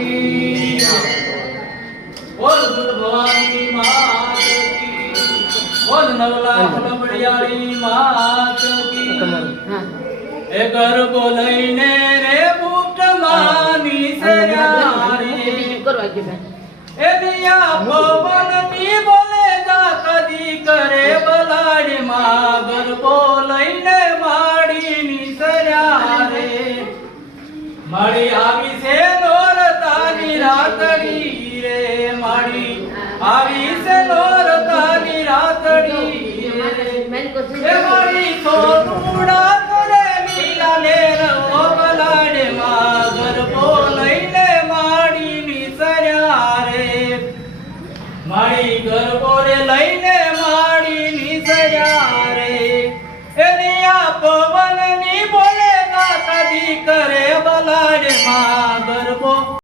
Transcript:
કી બોલ ગુરુ ભવાની માત કી બોલ નવલાખ લંબડિયાળી માત કી એ ગરબો લઈને રે બુટ માની સયારી એ દિયા પવનની બોલે જા કદી કરે બલાડી માં ગરબો લઈને માડી ની સયા રે માડી આવી